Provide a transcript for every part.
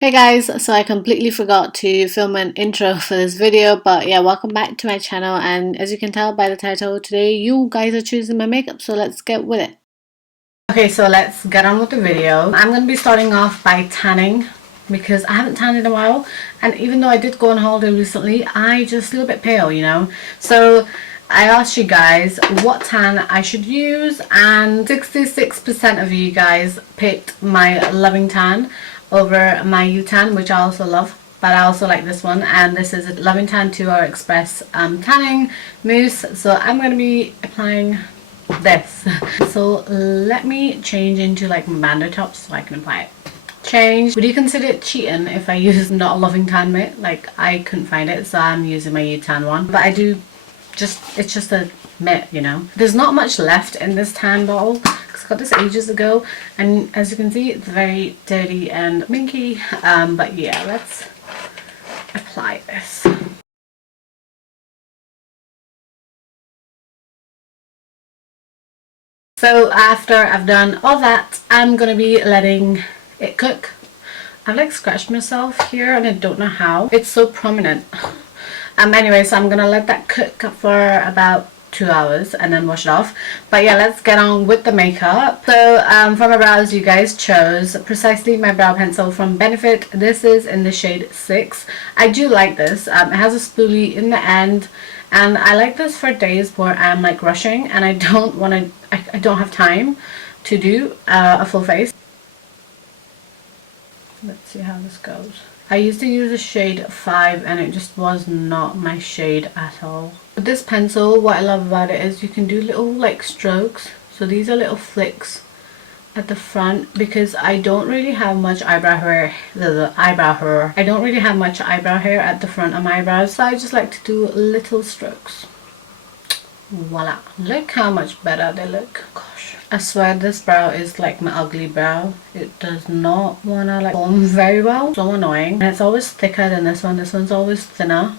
Hey guys, so I completely forgot to film an intro for this video, but yeah, welcome back to my channel, and as you can tell by the title, today you guys are choosing my makeup, so let's get with it. Okay, so let's get on with the video. I'm going to be starting off by tanning because I haven't tanned in a while, and even though I did go on holiday recently, I just feel a bit pale, you know. So I asked you guys what tan I should use, and 66% of you guys picked my Loving Tan over my U-Tan, which I also love, but I also like this one, and this is a Loving Tan 2-Hour Express tanning mousse. So I'm going to be applying this. So let me change into like my bandeau top so I can apply it. Change. Would you consider it cheating if I use not a Loving Tan mitt? Like, I couldn't find it, so I'm using my U-Tan one, but I do it's just a mitt, you know. There's not much left in this tan bottle because I got this ages ago, and as you can see, it's very dirty and minky. But yeah, let's apply this. So after I've done all that, I'm gonna be letting it cook. I've like scratched myself here and I don't know how. It's so prominent. Anyway, so I'm gonna let that cook for about 2 hours and then wash it off. But yeah, let's get on with the makeup. So for my brows, you guys chose precisely my brow pencil from Benefit. This is in the shade 6. I do like this. It has a spoolie in the end, and I like this for days where I'm like rushing and I don't want to, I don't have time to do a full face. Let's see how this goes. I used to use a shade 5 and it just was not my shade at all. With this pencil, what I love about it is you can do little like strokes. So these are little flicks at the front because I don't really have much eyebrow hair. I don't really have much eyebrow hair at the front of my eyebrows, so I just like to do little strokes. Voila. Look how much better they look. Gosh. I swear this brow is like my ugly brow. It does not wanna like form very well. So annoying. And it's always thicker than this one. This one's always thinner.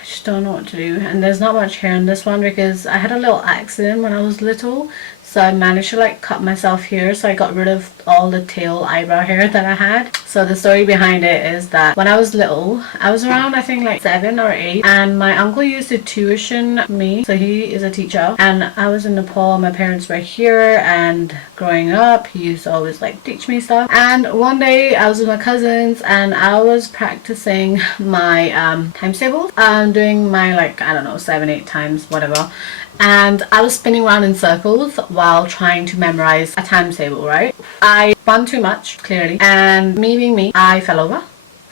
I just don't know what to do. And there's not much hair in this one because I had a little accident when I was little. So I managed to like cut myself here, so I got rid of all the tail eyebrow hair that I had. So the story behind it is that when I was little, I was around I think like 7 or 8, and my uncle used to tuition me. So he is a teacher, and I was in Nepal, my parents were here, and growing up he used to always like teach me stuff. And one day I was with my cousins and I was practicing my times tables, doing my like, I don't know, 7-8 times, whatever. And I was spinning around in circles while trying to memorize a times table, right? I spun too much, clearly, and me being me, I fell over.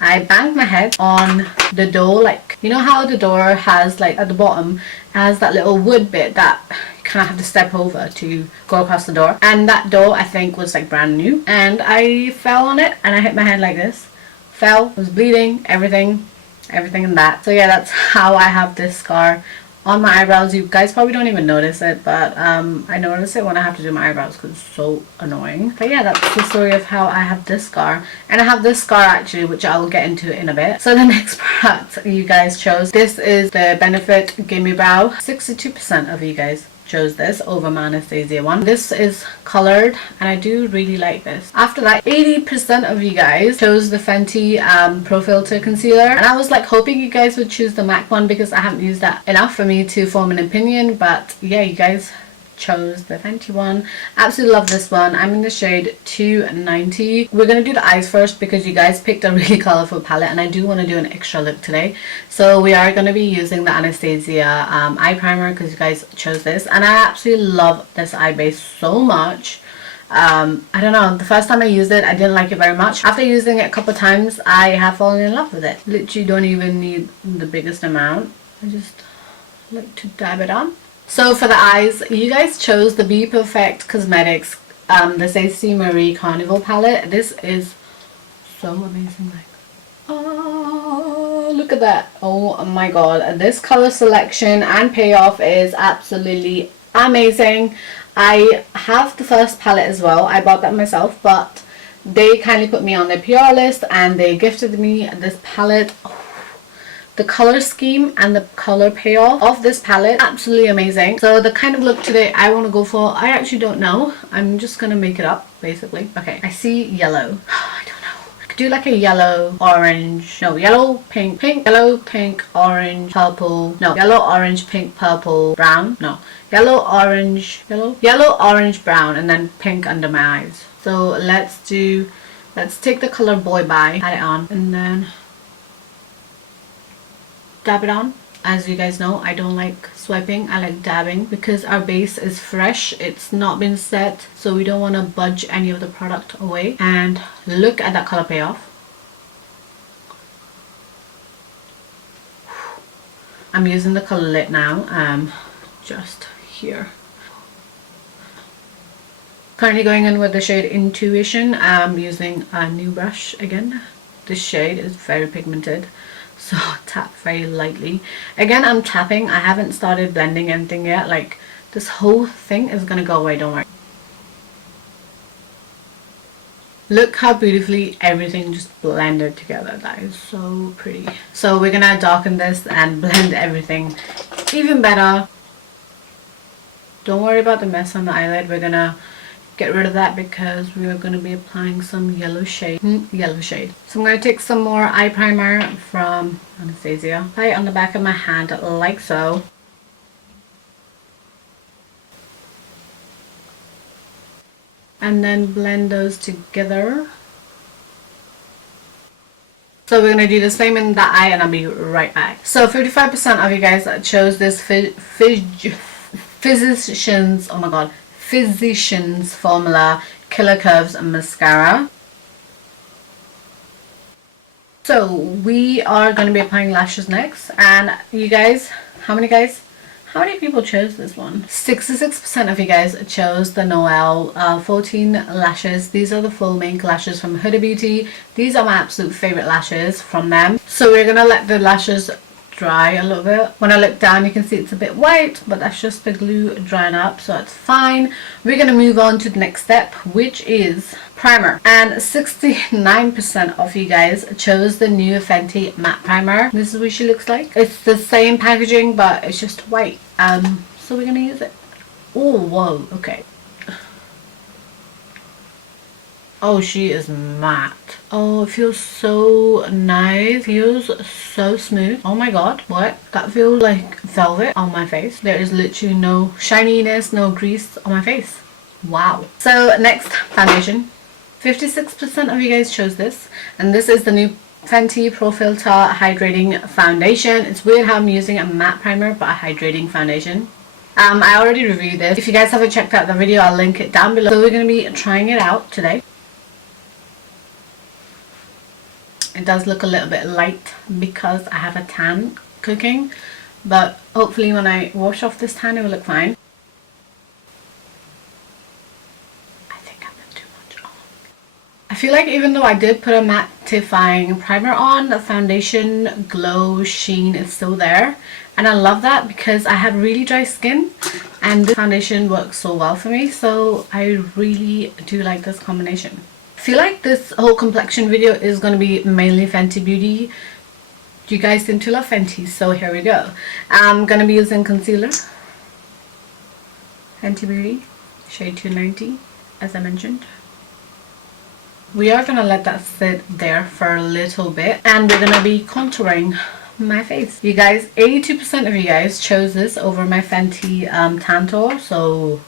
I banged my head on the door, like, you know how the door has like at the bottom has that little wood bit that you kind of have to step over to go across the door, and that door I think was like brand new, and I fell on it and I hit my head like this, fell, was bleeding, everything in that. So yeah, that's how I have this scar on my eyebrows. You guys probably don't even notice it, but I notice it when I have to do my eyebrows because it's so annoying. But yeah, that's the story of how I have this scar. And I have this scar actually, which I will get into in a bit. So the next product you guys chose, this is the Benefit Gimme Brow. 62% of you guys chose this over my Anastasia one. This is colored and I do really like this. After that, 80% of you guys chose the Fenty Pro Filter Concealer, and I was like hoping you guys would choose the MAC one because I haven't used that enough for me to form an opinion. But yeah, you guys chose the Fenty one. Absolutely love this one. I'm in the shade 290. We're gonna do the eyes first because you guys picked a really colorful palette and I do want to do an extra look today. So we are going to be using the Anastasia eye primer because you guys chose this, and I absolutely love this eye base so much. I don't know, the first time I used it I didn't like it very much. After using it a couple times I have fallen in love with it. Literally don't even need the biggest amount. I just like to dab it on. So for the eyes, you guys chose the Be Perfect Cosmetics, the Stacey Marie Carnival palette. This is so amazing. Like, oh, look at that. Oh my god. This color selection and payoff is absolutely amazing. I have the first palette as well. I bought that myself, but they kindly put me on their PR list and they gifted me this palette. The color scheme and the color payoff of this palette, absolutely amazing. So the kind of look today I want to go for, I actually don't know. I'm just gonna make it up basically. Okay, I see yellow. I don't know. do like a yellow, orange, no, yellow, pink, pink, yellow, pink, orange, purple, no, yellow, orange, pink, purple, brown, no, yellow, orange, yellow, orange, brown, and then pink under my eyes. So let's take the color Boy Bye, add it on, and then dab it on. As you guys know, I don't like swiping, I like dabbing because our base is fresh, it's not been set, so we don't want to budge any of the product away. And look at that color payoff. I'm using the color Lit now, just here. Currently going in with the shade Intuition. I'm using a new brush again. This shade is very pigmented, so tap very lightly. Again, I'm tapping, I haven't started blending anything yet. Like, this whole thing is gonna go away, don't worry. Look how beautifully everything just blended together. That is so pretty. So we're gonna darken this and blend everything even better. Don't worry about the mess on the eyelid. We're gonna get rid of that because we are going to be applying some yellow shade. So I'm going to take some more eye primer from Anastasia, apply it on the back of my hand like so. And then blend those together. So we're going to do the same in the eye and I'll be right back. So 55% of you guys chose this Physicians, oh my god, Physicians Formula Killer Curves Mascara. So we are going to be applying lashes next, and you guys, how many people chose this one? 66% of you guys chose the Noel 14 lashes. These are the full mink lashes from Huda Beauty. These are my absolute favorite lashes from them. So we're going to let the lashes dry a little bit. When I look down, you can see it's a bit white, but that's just the glue drying up, so it's fine. We're going to move on to the next step, which is primer. And 69% of you guys chose the new Fenty matte primer. This is what she looks like. It's the same packaging, but it's just white. So we're going to use it. Oh, whoa, okay. Oh, she is matte. Oh, it feels so nice. Feels so smooth. Oh my god, what? That feels like velvet on my face. There is literally no shininess, no grease on my face. Wow. So next, foundation. 56% of you guys chose this, and this is the new Fenty Pro Filter Hydrating Foundation. It's weird how I'm using a matte primer but a hydrating foundation. I already reviewed this. If you guys haven't checked out the video, I'll link it down below. So we're going to be trying it out today. It does look a little bit light because I have a tan cooking, but hopefully when I wash off this tan it will look fine. I think I put too much on. I feel like even though I did put a mattifying primer on, the foundation glow sheen is still there, and I love that because I have really dry skin and this foundation works so well for me, so I really do like this combination. I feel like this whole complexion video is going to be mainly Fenty Beauty. You guys seem to love Fenty, so here we go. I'm going to be using concealer. Fenty Beauty, shade 290, as I mentioned. We are going to let that sit there for a little bit, and we're going to be contouring my face. You guys, 82% of you guys chose this over my Fenty Tantor, so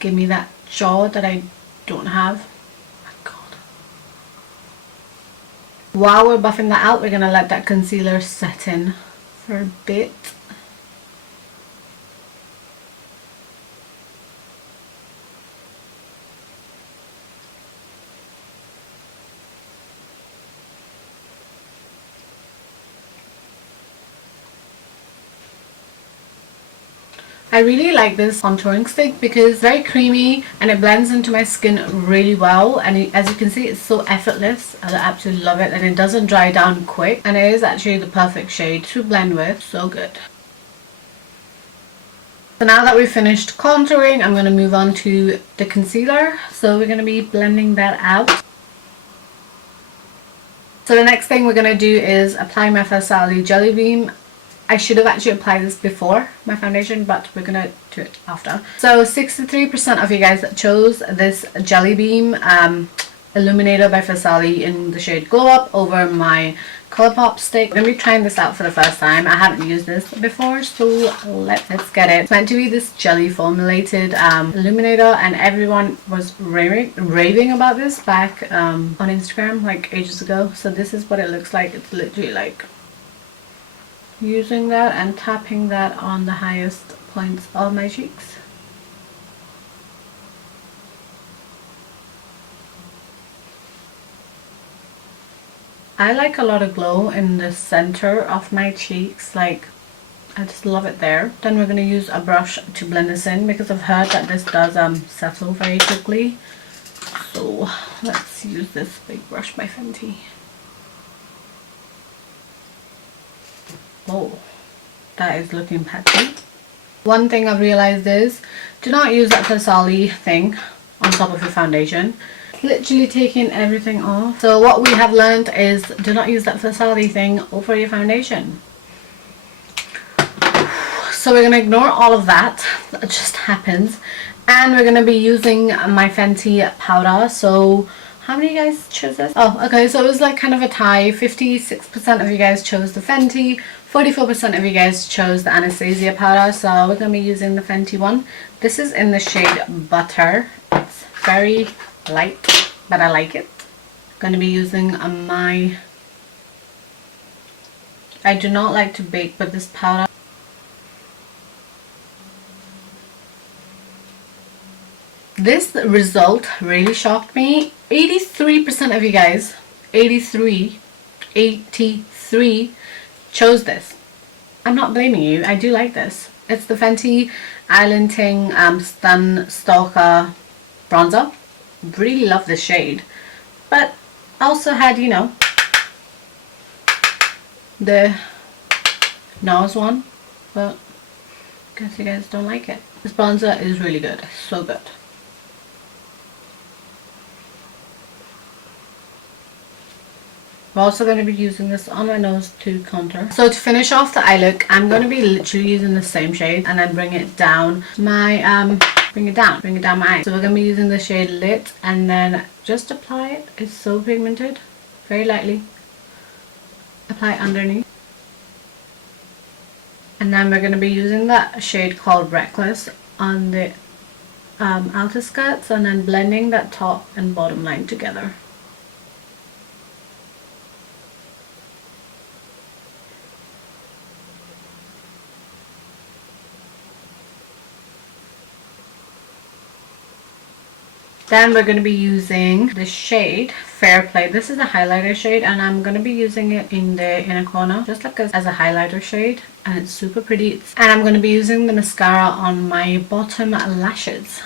give me that jaw that I don't have. Oh my god. While we're buffing that out, we're going to let that concealer set in for a bit. I really like this contouring stick because it's very creamy and it blends into my skin really well, and as you can see it's so effortless. I absolutely love it, and it doesn't dry down quick, and it is actually the perfect shade to blend with. So good. So now that we've finished contouring, I'm going to move on to the concealer. So we're going to be blending that out. So the next thing we're going to do is apply my Farsali Jelly Beam I should have actually applied this before my foundation, but we're gonna do it after. So 63% of you guys chose this Jelly Beam Illuminator by Fasali in the shade Glow Up over my Colourpop stick. I'm going to be trying this out for the first time. I haven't used this before, so let's get it. It's meant to be this jelly formulated illuminator, and everyone was raving about this back on Instagram like ages ago. So this is what it looks like. It's literally like using that and tapping that on the highest points of my cheeks. I like a lot of glow in the center of my cheeks, like I just love it there. Then we're going to use a brush to blend this in because I've heard that this does settle very quickly. So let's use this big brush by Fenty. Oh, that is looking patchy. One thing I've realized is do not use that Fasali thing on top of your foundation. Literally taking everything off. So what we have learned is do not use that Fasali thing over your foundation. So we're going to ignore all of that. That just happens. And we're going to be using my Fenty powder. So how many of you guys chose this? Oh, okay, so it was like kind of a tie. 56% of you guys chose the Fenty. 44% of you guys chose the Anastasia powder. So we're going to be using the Fenty one. This is in the shade Butter. It's very light, but I like it. I'm going to be using my... I do not like to bake, but this powder... This result really shocked me. 83% of you guys, 83 chose this. I'm not blaming you. I do like this. It's the Fenty Island Ting Stun Stalker bronzer. Really love this shade, but also had, you know, the NARS one, but I guess you guys don't like it. This bronzer is really good. So good. We're also going to be using this on my nose to contour. So to finish off the eye look, I'm going to be literally using the same shade and then bring it down my bring it down my eye. So we're going to be using the shade Lit and then just apply it. It's so pigmented. Very lightly. Apply it underneath. And then we're going to be using that shade called Reckless on the outer skirts and then blending that top and bottom line together. Then we're going to be using the shade Fair Play. This is a highlighter shade and I'm going to be using it in the inner corner just like as a highlighter shade, and it's super pretty. And I'm going to be using the mascara on my bottom lashes.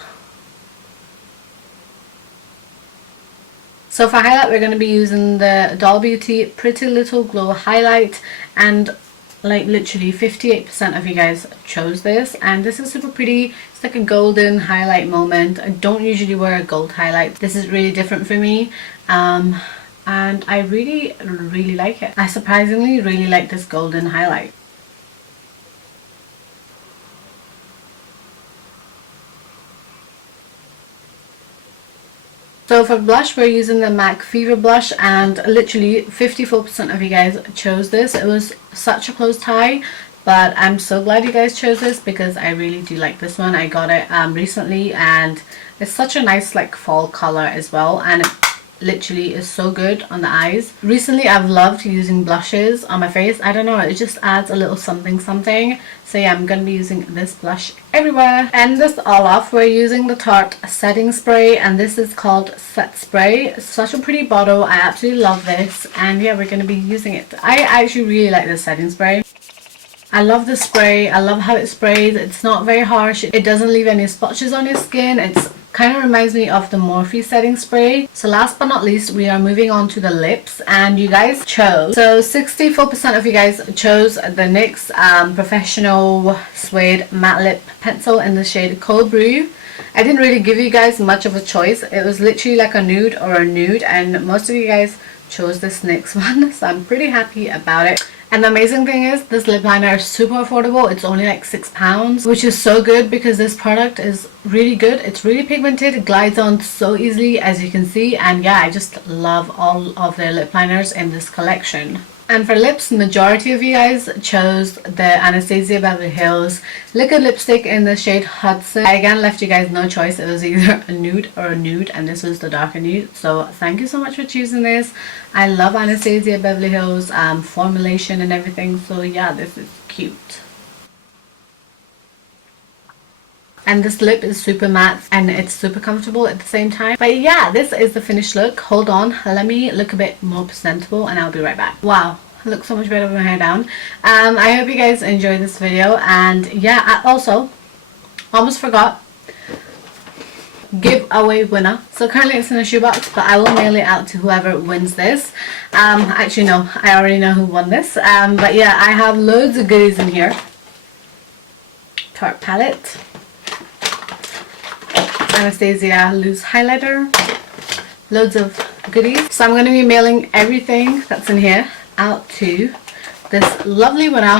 So for highlight we're going to be using the Doll Beauty Pretty Little Glow Highlight, and like literally 58% of you guys chose this, and this is super pretty. It's like a golden highlight moment. I don't usually wear a gold highlight. This is really different for me, and I really like it. I surprisingly really like this golden highlight. So for blush, we're using the MAC Fever blush, and literally 54% of you guys chose this. It was such a close tie, but I'm so glad you guys chose this because I really do like this one. I got it recently, and it's such a nice like fall color as well, and it literally is so good on the eyes. Recently I've loved using blushes on my face. I don't know, it just adds a little something. So yeah, I'm gonna be using this blush everywhere. And this all off, we're using the Tarte setting spray, and this is called Set Spray. It's such a pretty bottle. I absolutely love this, and yeah, we're gonna be using it. I actually really like this setting spray. I love the spray. I love how it sprays. It's not very harsh. It doesn't leave any spotches on your skin. It's kind of reminds me of the Morphe setting spray. So last but not least, we are moving on to the lips, and you guys chose. So 64% of you guys chose the NYX Professional Suede Matte Lip Pencil in the shade Cold Brew. I didn't really give you guys much of a choice. It was literally like a nude or a nude, and most of you guys chose this NYX one, so I'm pretty happy about it. And the amazing thing is this lip liner is super affordable. It's only like £6, which is so good because this product is really good. It's really pigmented, it glides on so easily as you can see, and yeah, I just love all of their lip liners in this collection. And for lips, majority of you guys chose the Anastasia Beverly Hills liquid lipstick in the shade Hudson. I again left you guys no choice. It was either a nude or a nude, and this was the darker nude. So thank you so much for choosing this. I love Anastasia Beverly Hills formulation and everything. So yeah, this is cute. And this lip is super matte and it's super comfortable at the same time. But yeah, this is the finished look. Hold on, let me look a bit more presentable and I'll be right back. Wow, I look so much better with my hair down. I hope you guys enjoyed this video. And yeah, I also almost forgot, giveaway winner. So currently it's in a shoebox, but I will mail it out to whoever wins this. Actually no, I already know who won this. But yeah, I have loads of goodies in here. Tarte palette, Anastasia loose highlighter, loads of goodies. So I'm going to be mailing everything that's in here out to this lovely winner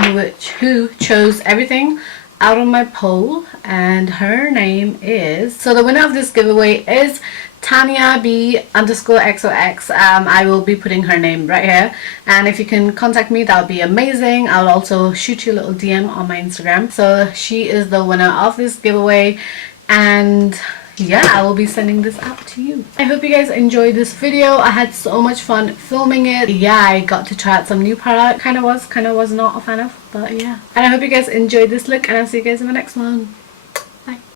who chose everything out on my poll, and her name is, so the winner of this giveaway is Tanya B_XOX. I will be putting her name right here, and if you can contact me, that would be amazing. I'll also shoot you a little DM on my Instagram. So she is the winner of this giveaway, and yeah, I will be sending this out to you. I hope you guys enjoyed this video. I had so much fun filming it. Yeah, I got to try out some new product. Kind of was not a fan of, but yeah. And I hope you guys enjoyed this look, and I'll see you guys in the next one.